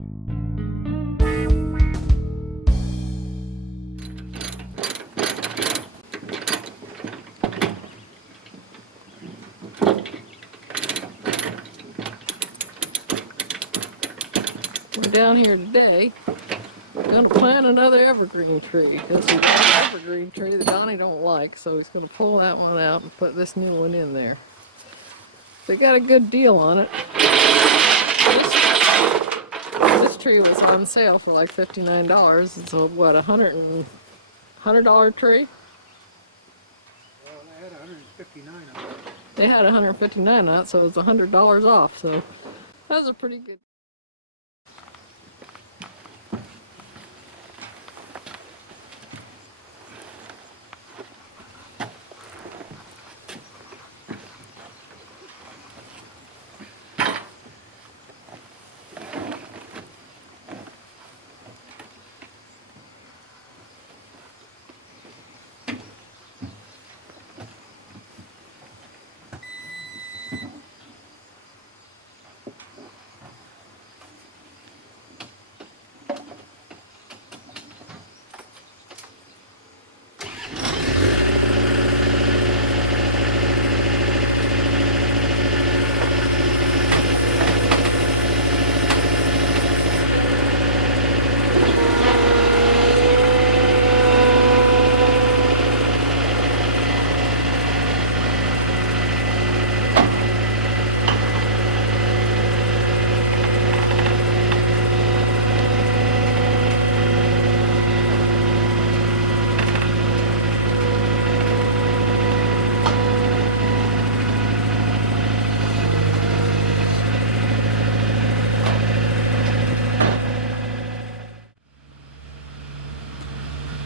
We're down here today. We're going to plant another evergreen tree because we got an evergreen tree that Donnie don't like, so he's going to pull that one out and put this new one in there. They got a good deal on it. This tree was on sale for like $59. It's a, what, $100 tree? Well, they had 159 on it. They had 159 on it, so it was $100 off. So that was a pretty good.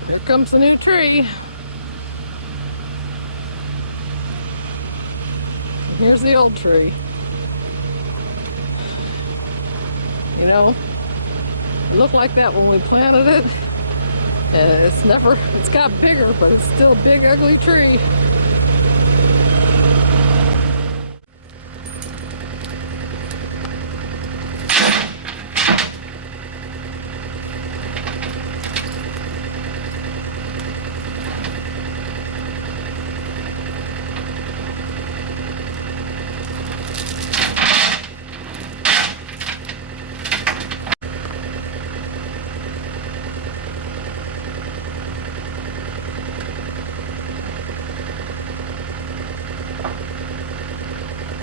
Here comes the new tree. Here's the old tree. You know, it looked like that when we planted it. It's got bigger, but it's still a big, ugly tree.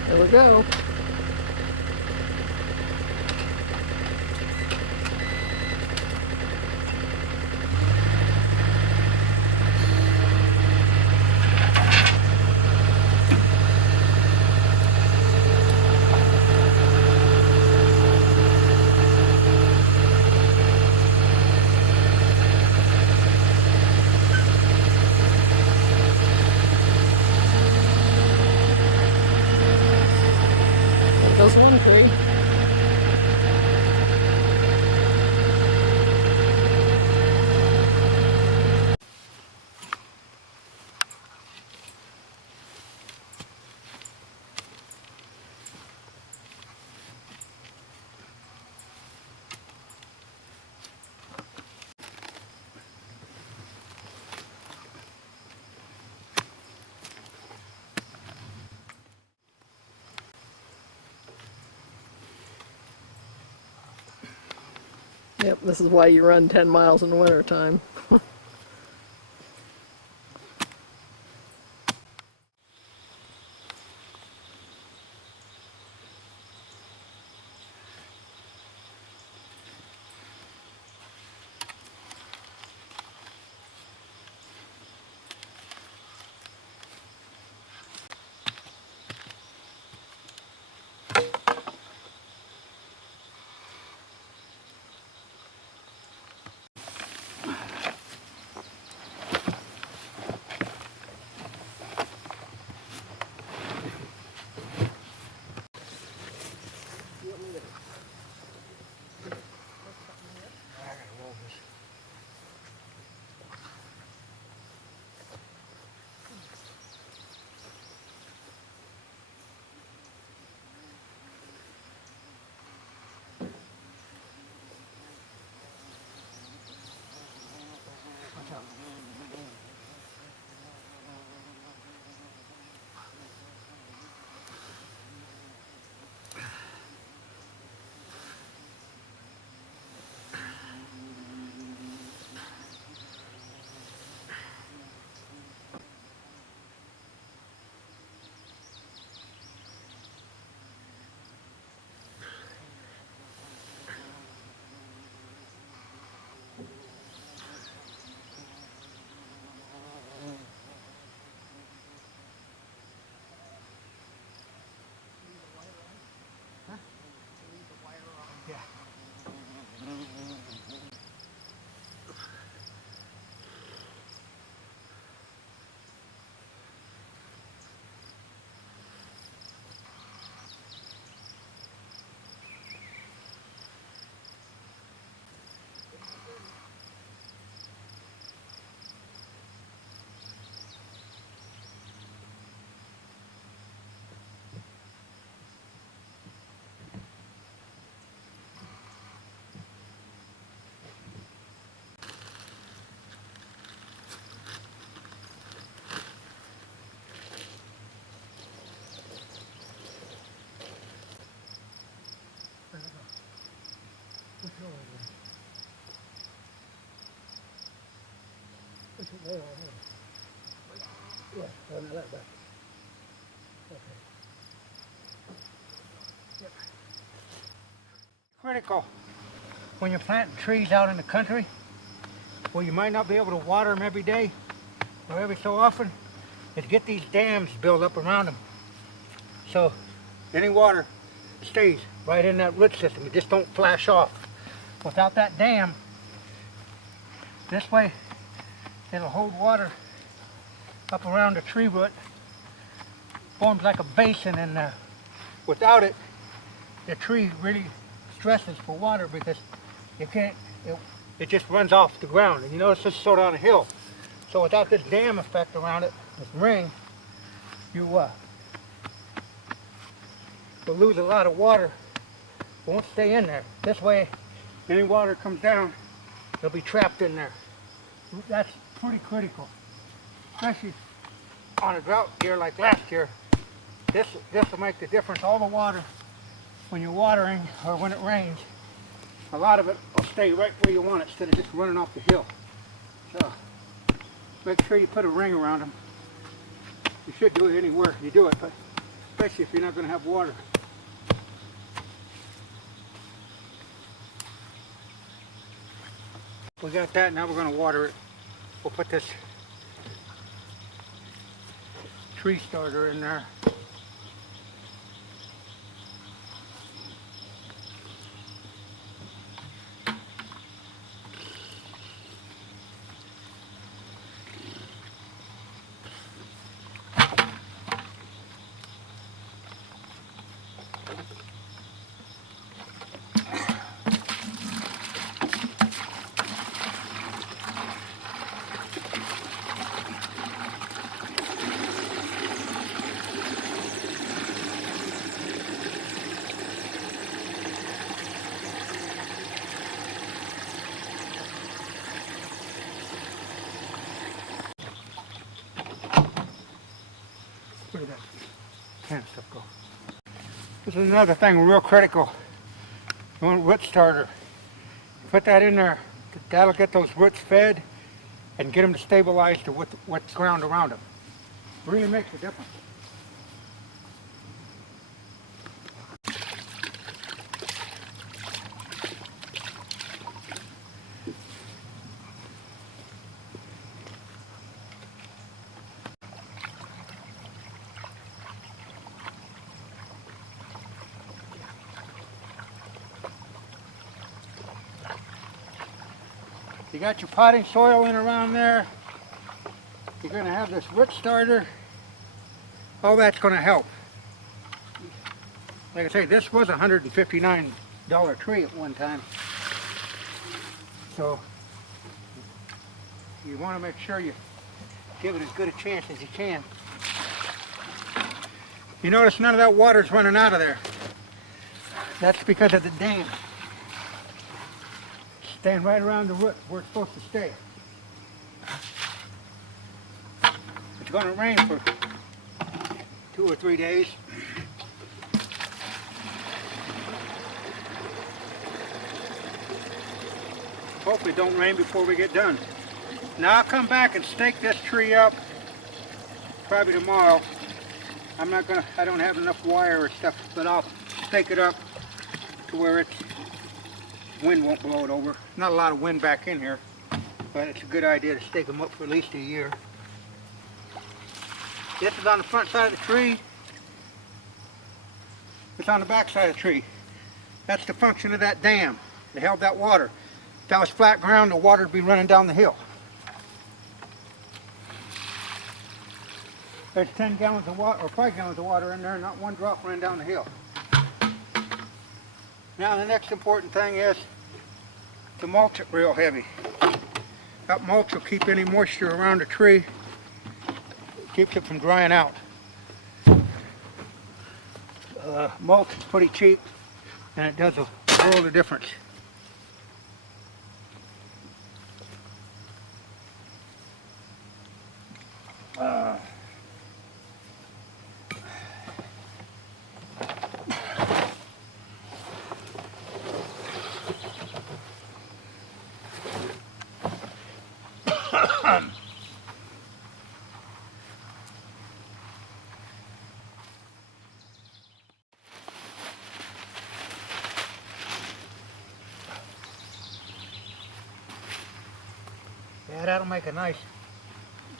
There we go. There's one tree. Yep, this is why you run 10 miles in the winter time. Push it over there. Push it there on there. Yeah, on that back. Okay. Yep. Critical when you're planting trees out in the country where you might not be able to water them every day or every so often, is get these dams built up around them. So any water stays right in that root system. It just don't flash off. Without that dam, this way it'll hold water up around the tree root, forms like a basin in there. Without it, the tree really stresses for water because you can't, it just runs off the ground. And you notice this is sort of on a hill. So without this dam effect around it, this ring, you will lose a lot of water. It won't stay in there. This way, any water comes down, it'll be trapped in there. That's pretty critical, especially on a drought year like last year. This will make the difference. All the water, when you're watering or when it rains, a lot of it will stay right where you want it instead of just running off the hill. So make sure you put a ring around them. You should do it anywhere you do it, but especially if you're not going to have water. We got that, now we're going to water it. We'll put this tree starter in there. Where did that can of stuff go? This is another thing real critical. You want root starter. Put that in there. That'll get those roots fed and get them to stabilize to what's ground around them. Really makes a difference. You got your potting soil in around there. You're going to have this root starter. All that's going to help. Like I say, this was a $159 tree at one time. So you want to make sure you give it as good a chance as you can. You notice none of that water's running out of there. That's because of the dam. Staying right around the root where it's supposed to stay. It's going to rain for 2 or 3 days. Hopefully it don't rain before we get done. Now I'll come back and stake this tree up probably tomorrow. I don't have enough wire or stuff, but I'll stake it up to where wind won't blow it over. Not a lot of wind back in here, but it's a good idea to stake them up for at least a year. This is on the front side of the tree. It's on the back side of the tree. That's the function of that dam. It held that water. If that was flat ground, the water would be running down the hill. There's 10 gallons of water, or 5 gallons of water in there, not one drop running down the hill. Now the next important thing is to mulch it real heavy. That mulch will keep any moisture around the tree, keeps it from drying out. Mulch is pretty cheap and it does a world of difference. Yeah, that'll make a nice,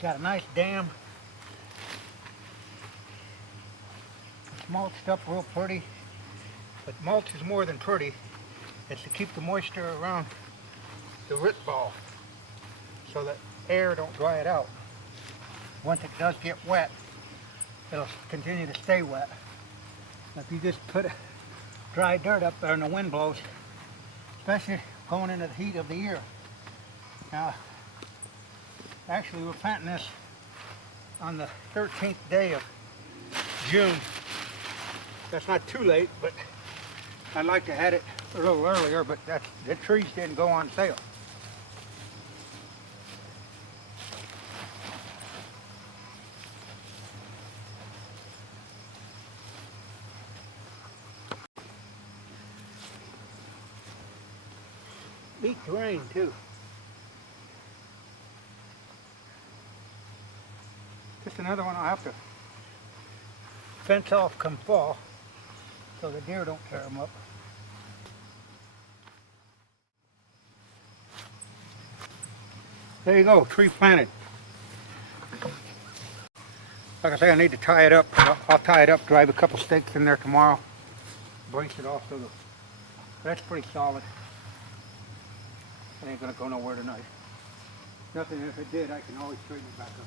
got a nice dam. It's mulched up real pretty, but mulch is more than pretty. It's to keep the moisture around the root ball so that air don't dry it out. Once it does get wet, it'll continue to stay wet. If you just put dry dirt up there and the wind blows, especially going into the heat of the year. Now, actually we're planting this on the 13th day of June. That's not too late, but I'd like to have it a little earlier, but the trees didn't go on sale. Beat the rain too. Just another one I'll have to fence off come fall so the deer don't tear them up. There you go, tree planted. Like I say, I need to tie it up. I'll tie it up, drive a couple stakes in there tomorrow, brace it off so that's pretty solid. It ain't gonna go nowhere tonight. Nothing, if it did, I can always straighten it back up.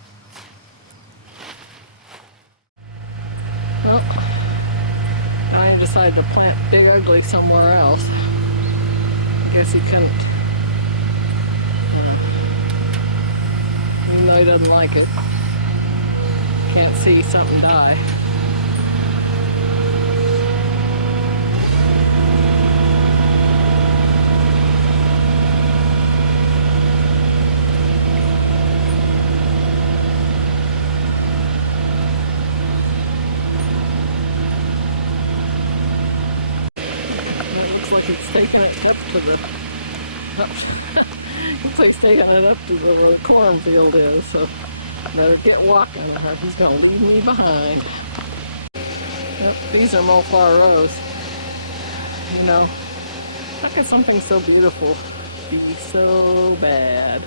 Well, I decided to plant Big Ugly somewhere else. Guess he couldn't. Even though he doesn't like it. Can't see something die. Like it's taking it up to the looks like it's taking it up to where the cornfield is, so better get walking or he's gonna leave me behind. Yep, these are Mulflower Rose. You know, how can something so beautiful be so bad?